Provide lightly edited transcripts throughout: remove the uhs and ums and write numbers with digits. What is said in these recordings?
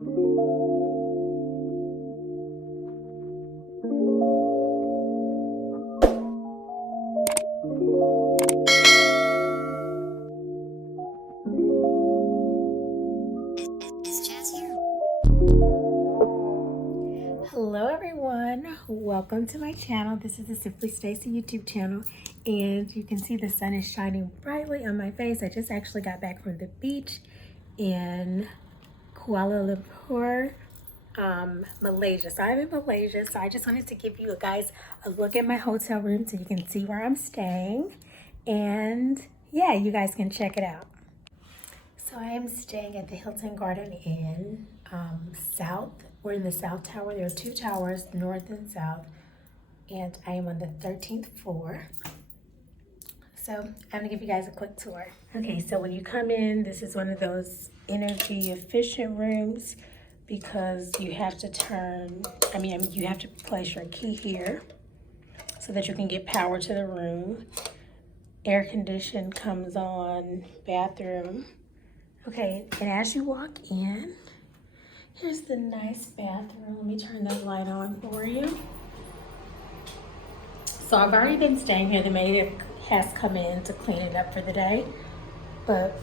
Hello everyone, welcome to my channel. This is the Simply Stacy YouTube channel, and you can see the sun is shining brightly on my face. I just actually got back from the beach in Kuala Lumpur, Malaysia. So I'm in Malaysia, so I just wanted to give you guys a look at my hotel room so you can see where I'm staying, and yeah, you guys can check it out. So I am staying at the Hilton Garden Inn, South. We're in the South Tower. There are two towers, North and South, and I am on the 13th floor. So I'm gonna give you guys a quick tour. Okay, so when you come in, this is one of those energy efficient rooms because you have to you have to place your key here so that you can get power to the room. Air condition comes on, bathroom. Okay, and as you walk in, here's the nice bathroom. Let me turn that light on for you. So I've already been staying here. The maid has come in to clean it up for the day, but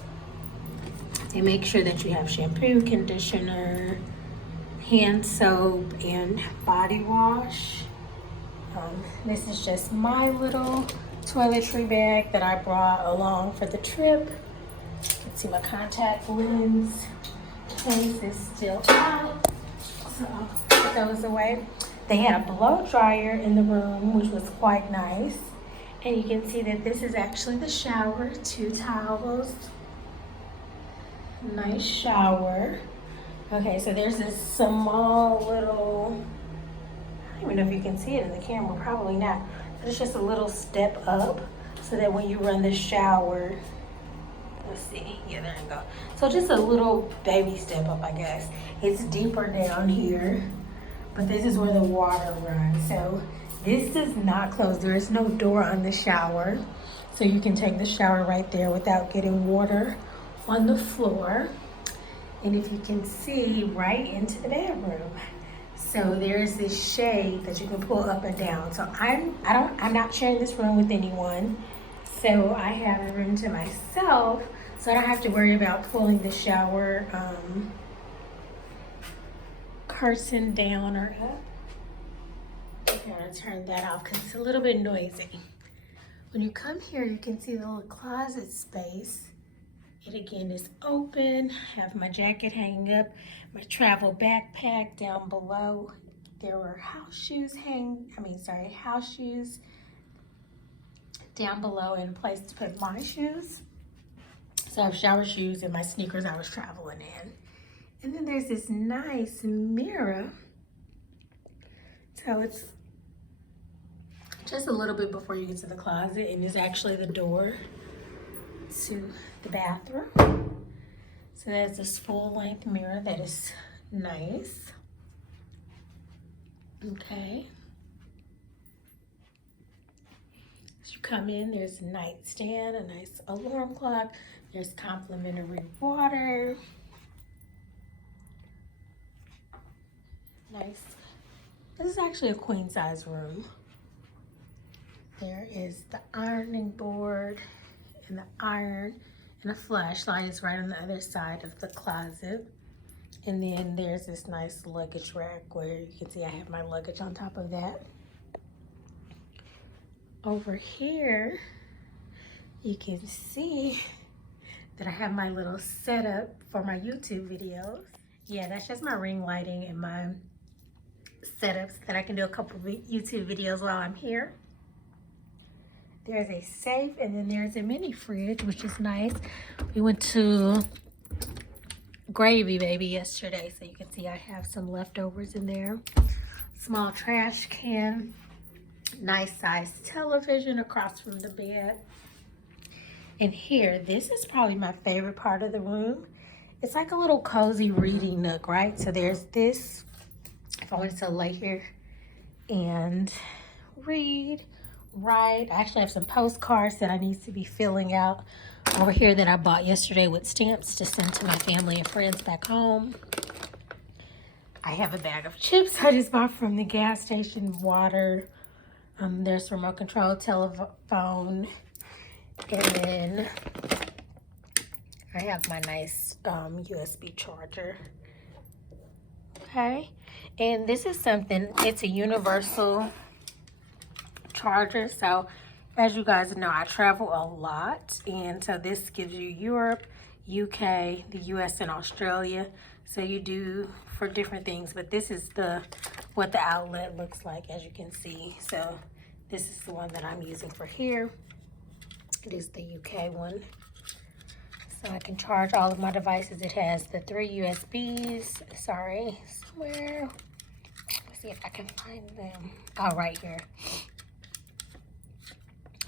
they make sure that you have shampoo, conditioner, hand soap, and body wash. This is just my little toiletry bag that I brought along for the trip. You can see my contact lens case is still out, so I'll put those away. They had a blow dryer in the room, which was quite nice. And you can see that this is actually the shower, 2 towels, nice shower. Okay, so there's this small little, I don't even know if you can see it in the camera, probably not, but it's just a little step up so that when you run the shower, let's see, yeah, there you go. So just a little baby step up, I guess. It's deeper down here, but this is where the water runs. So this does not close. There is no door on the shower. So you can take the shower right there without getting water on the floor. And if you can see, right into the bedroom. So there's this shade that you can pull up and down. So I'm not sharing this room with anyone. So I have a room to myself, so I don't have to worry about pulling the shower curtain down or up. I'm gonna turn that off because it's a little bit noisy. When you come here, you can see the little closet space. It again is open. I have my jacket hanging up, my travel backpack down below. There were house shoes down below and a place to put my shoes. So I have shower shoes and my sneakers I was traveling in. And then there's this nice mirror. So it's just a little bit before you get to the closet, and it's actually the door to the bathroom. So there's this full-length mirror that is nice. Okay. As you come in, there's a nightstand, a nice alarm clock. There's complimentary water. Nice. This is actually a queen-size room. There is the ironing board and the iron, and a flashlight is right on the other side of the closet. And then there's this nice luggage rack where you can see I have my luggage on top of that. Over here, you can see that I have my little setup for my YouTube videos. Yeah, that's just my ring lighting and my setups that I can do a couple of YouTube videos while I'm here. There's a safe, and then there's a mini fridge, which is nice. We went to Gravy Baby yesterday, so you can see I have some leftovers in there. Small trash can, nice sized television across from the bed. And here, this is probably my favorite part of the room. It's like a little cozy reading nook, right? So there's this, if I wanted to lay here and read, write. I actually have some postcards that I need to be filling out over here that I bought yesterday with stamps to send to my family and friends back home. I have a bag of chips I just bought from the gas station, water. There's remote control telephone, and then I have my nice USB charger. Okay, and this is something, it's a universal charger. So as you guys know, I travel a lot, and so this gives you Europe, UK, the US, and Australia. So you do for different things, but this is what the outlet looks like, as you can see. So this is the one that I'm using for here. It is the UK one. So I can charge all of my devices. It has the 3 USBs. Sorry, somewhere. Let's see if I can find them. Oh, right here.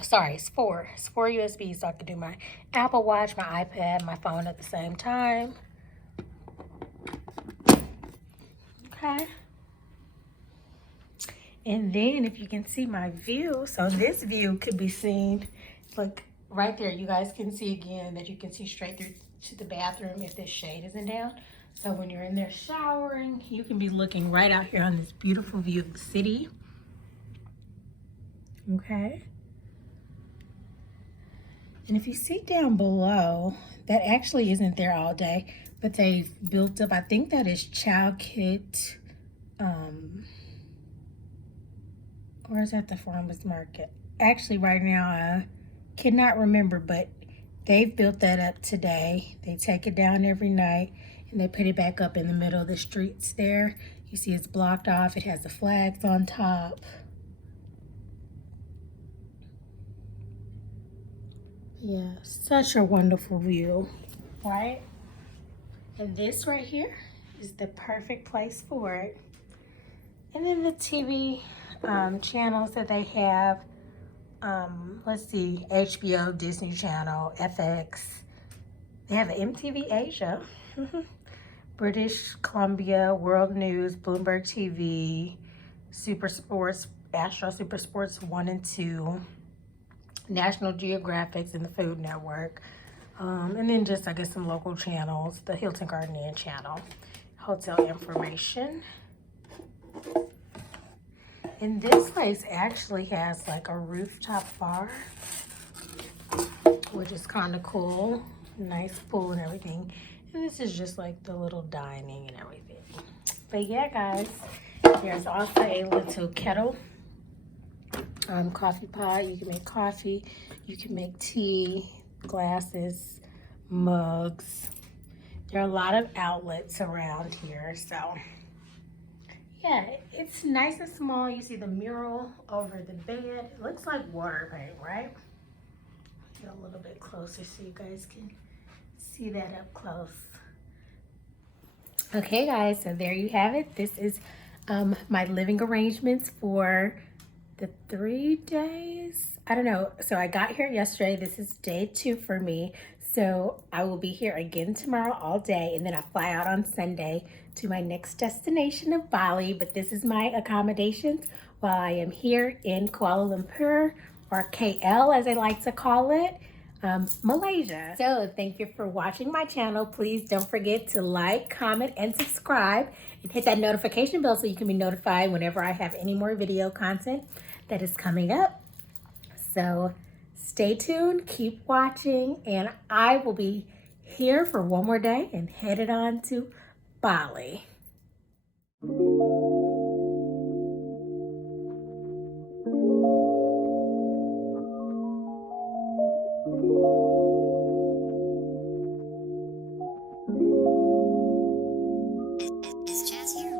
Sorry, it's 4. It's 4 USBs, so I can do my Apple Watch, my iPad, my phone at the same time. Okay. And then if you can see my view, so this view could be seen, look, right there, you guys can see again that you can see straight through to the bathroom if this shade isn't down. So when you're in there showering, you can be looking right out here on this beautiful view of the city. Okay. And if you see down below, that actually isn't there all day, but they've built up, I think that is Child Kit, or is that the farmer's market? Actually, right now, I cannot remember, but they've built that up today. They take it down every night, and they put it back up in the middle of the streets there. You see it's blocked off. It has the flags on top. Yeah, such a wonderful view, right? And this right here is the perfect place for it. And then the TV channels that they have, let's see, HBO, Disney Channel, FX. They have MTV Asia, British Columbia, World News, Bloomberg TV, Super Sports, Astro Super Sports 1 and 2, National Geographic, and the Food Network. And then just, I guess, some local channels, the Hilton Garden Inn channel, hotel information. And this place actually has like a rooftop bar, which is kind of cool. Nice pool and everything. And this is just like the little dining and everything. But yeah, guys, there's also a little kettle, coffee pot. You can make coffee, you can make tea, glasses, mugs. There are a lot of outlets around here, so yeah, it's nice and small. You see the mural over the bed. It looks like water paint, right? Get a little bit closer so you guys can see that up close. Okay, guys, so there you have it. This is my living arrangements for the 3 days. I don't know. So I got here yesterday. This is day 2 for me. So I will be here again tomorrow all day, and then I fly out on Sunday to my next destination of Bali. But this is my accommodations while I am here in Kuala Lumpur, or KL as I like to call it, Malaysia. So thank you for watching my channel. Please don't forget to like, comment, and subscribe, and hit that notification bell so you can be notified whenever I have any more video content that is coming up. So stay tuned, keep watching, and I will be here for one more day and headed on to Bali. It's Jazz here.